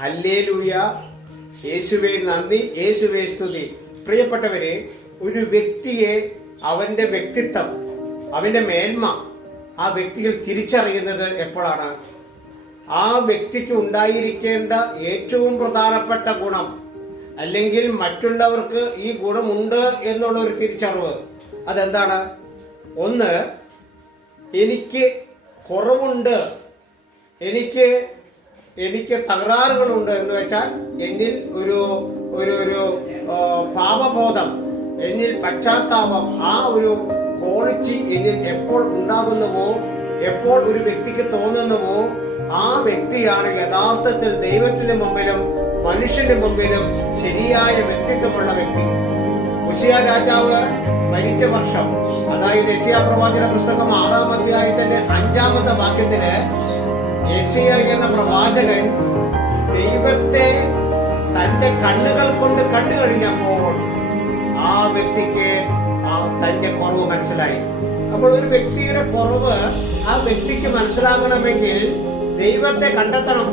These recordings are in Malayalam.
ഹല്ലേലൂയ, യേശുവേ നന്ദി, യേശുവേ സ്തുതി. പ്രിയപ്പെട്ടവരെ, ഒരു വ്യക്തിയെ അവന്റെ വ്യക്തിത്വം, അവന്റെ മേന്മ ആ വ്യക്തിയിൽ തിരിച്ചറിയുന്നത് എപ്പോഴാണ്? ആ വ്യക്തിക്ക് ഉണ്ടായിരിക്കേണ്ട ഏറ്റവും പ്രധാനപ്പെട്ട ഗുണം, അല്ലെങ്കിൽ മറ്റുള്ളവർക്ക് ഈ ഗുണമുണ്ട് എന്നുള്ള ഒരു തിരിച്ചറിവ്, അതെന്താണ്? ഒന്ന്, എനിക്ക് കുറവുണ്ട്, എനിക്ക് തകരാറുകളുണ്ട് എന്ന് വെച്ചാൽ എന്നിൽ ഒരു ഒരു ഒരു പാപബോധം, എന്നിൽ പശ്ചാത്താപം, ആ ഒരു ക്വാളിറ്റി എന്നിൽ എപ്പോൾ ഉണ്ടാകുന്നുവോ, എപ്പോൾ ഒരു വ്യക്തിക്ക് തോന്നുന്നുവോ, ആ വ്യക്തിയാണ് യഥാർത്ഥത്തിൽ ദൈവത്തിന്റെ മുമ്പിലും മനുഷ്യന്റെ മുമ്പിലും ശരിയായ വ്യക്തിത്വമുള്ള വ്യക്തി. ഉശിയാ രാജാവ് മരിച്ച വർഷം, അതായത് യെശയ്യാ പ്രവാചക പുസ്തകം 6-ാം അധ്യായത്തിന്റെ 5-ാമത്തെ വാക്യത്തില് യെശയ്യാ എന്ന പ്രവാചകൻ ദൈവത്തെ തന്റെ കണ്ണുകൾ കൊണ്ട് കണ്ടു കഴിഞ്ഞപ്പോൾ ആ വ്യക്തിക്ക് തന്റെ കുറവ് മനസ്സിലായി. അപ്പോൾ ഒരു വ്യക്തിയുടെ കുറവ് ആ വ്യക്തിക്ക് മനസ്സിലാകണമെങ്കിൽ ദൈവത്തെ കണ്ടെത്തണം,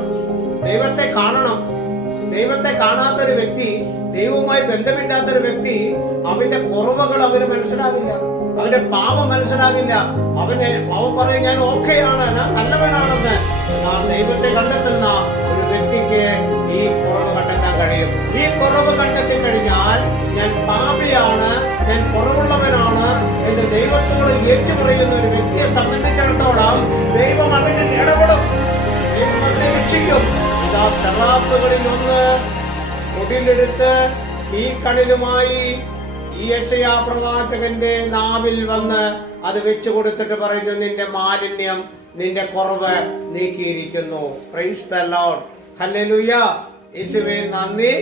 ദൈവത്തെ കാണണം. ദൈവത്തെ കാണാത്തൊരു വ്യക്തി, ദൈവവുമായി ബന്ധമില്ലാത്തൊരു വ്യക്തി, അവന്റെ കുറവുകൾ അവന് മനസ്സിലാകില്ല, അവന്റെ പാപം മനസ്സിലാകില്ല. അവൻ പറയും ഞാൻ ഓക്കെയാണ്, ഞാൻ നല്ലവനാണെന്ന്. എന്നാൽ ദൈവത്തെ കണ്ടെത്തുന്ന ഒരു വ്യക്തിക്ക് ഈ കുറവ് കണ്ടെത്താൻ കഴിയും. ഈ കുറവ് കണ്ടെത്തി കഴിഞ്ഞാൽ ഞാൻ പാപിയാണ്, ഞാൻ കുറവുള്ളവനാണ് എന്ന് ദൈവത്തോട് ഏറ്റുപറയുന്ന ഒരു വ്യക്തിയെ സംബന്ധിച്ചിടത്തോളം ദൈവം അവന് ഇടപെടും, ദൈവം അവനെ രക്ഷിക്കും. ഇതാ ശറാപ്പുകളിൽ ഒന്ന് ഒടിലെടുത്ത് ഈ കണിലുമായി ഈ യെശയ്യാ പ്രവാചകന്റെ നാവിൽ വന്ന് അത് വെച്ചു കൊടുത്തിട്ട് പറയുന്നു, നിന്റെ മാലിന്യം, നിന്റെ കുറവ് നീക്കിയിരിക്കുന്നു. Praise the lord. ഹല്ലേലൂയ. യേശുവേ നന്ദി.